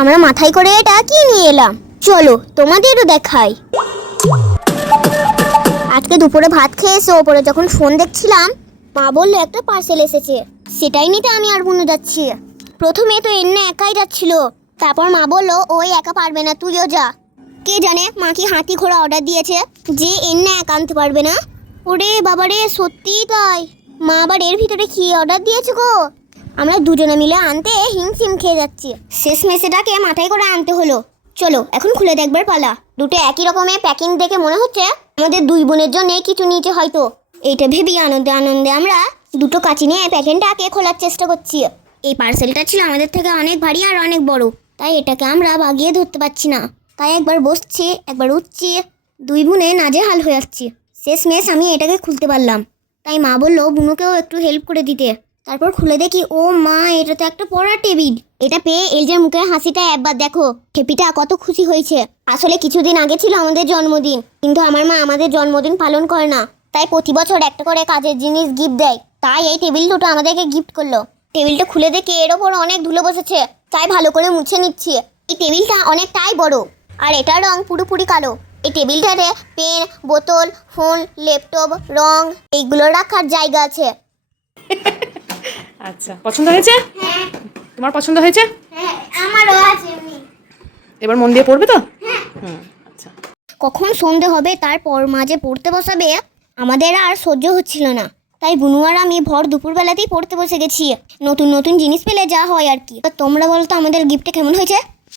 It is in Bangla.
আমরা মাথায় করে এটা কি নিয়ে এলাম। চলো, তোমাদেরও দেখাই। আজকে দুপুরে ভাত খেয়ে এসে ওপরে যখন ফোন দেখছিলাম, মা বলল, একটা পার্সেল এসেছে। সেটাই নিতে আমি আর বুনু যাচ্ছি। প্রথমে তো এন্না একাই যাচ্ছিল। তারপর মা বলল, ওই একা পারবে না, তুইও যা। কে জানে, মা কি হাতি ঘোড়া অর্ডার দিয়েছে, যে এন্না একা আনতে পারবে না? ওরে বাবারে, সত্যিই তাই। মা আবার এর ভিতরে কি অর্ডার দিয়েছে গো? আমরা দুজনে মিলে আনতে হিমশিম খেয়ে যাচ্ছি। শেষ মেসেটাকে মাথায় করে আনতে হলো। চলো, এখন খুলে দেখবার পালা। দুটো একই রকমের প্যাকিং দেখে মনে হচ্ছে আমাদের দুই বোনের জন্য কিছু নিচে হয়তো। এইটা ভেবেই আনন্দে আনন্দে আমরা দুটো কাচি নিয়ে প্যাকেটটাকে খোলার চেষ্টা করছি। এই পার্সেলটা ছিল আমাদের থেকে অনেক ভারী আর অনেক বড়। তাই এটাকে আমরা বাগিয়ে ধরতে পারছি না। তাই একবার বসছি, একবার উঠছি। দুই বোনে নাজে হাল হয়ে যাচ্ছি। শেষ মেশ আমি এটাকে খুলতে পারলাম। তাই মা বলল, বুনুকেও একটু হেল্প করে দিতে। তারপর খুলে দেখি, ও মা, এটা তো একটা পড়ার টেবিল। এটা পেয়ে এলজের মুখের হাসিটা একবার দেখো, খেপিটা কত খুশি হয়েছে। আসলে কিছুদিন আগে ছিল আমাদের জন্মদিন, কিন্তু আমার মা আমাদের জন্মদিন পালন করে না। তাই প্রতি বছর একটা করে কাজের জিনিস গিফট দেয়। তাই এই টেবিল দুটো আমাদেরকে গিফট করল। টেবিলটা খুলে দেখে, এর ওপর অনেক ধুলো বসেছে। তাই ভালো করে মুছে নিচ্ছি। এই টেবিলটা অনেকটাই বড়। আর এটার রং পুরোপুরি কালো। এই টেবিলটাতে পেন, বোতল, ফোন, ল্যাপটপ, রং, এইগুলো রাখার জায়গা আছে। আচ্ছা পছন্দ হয়েছে? তোমার পছন্দ হয়েছে? হ্যাঁ আমারও আছে এবার মন দিয়ে পড়বে তো? হুম আচ্ছা। কখন সন্ধে হবে তারপর মাঝে পড়তে বসাবে আমাদের আর সহ্য হচ্ছিল না। তাই বুনু আর আমি ভর দুপুরবেলাতেই পড়তে বসে গেছি। নতুন নতুন জিনিস পেলে যা হয় আর কি। তোমরা বলো তো আমাদের গিফটে কেমন হয়েছে?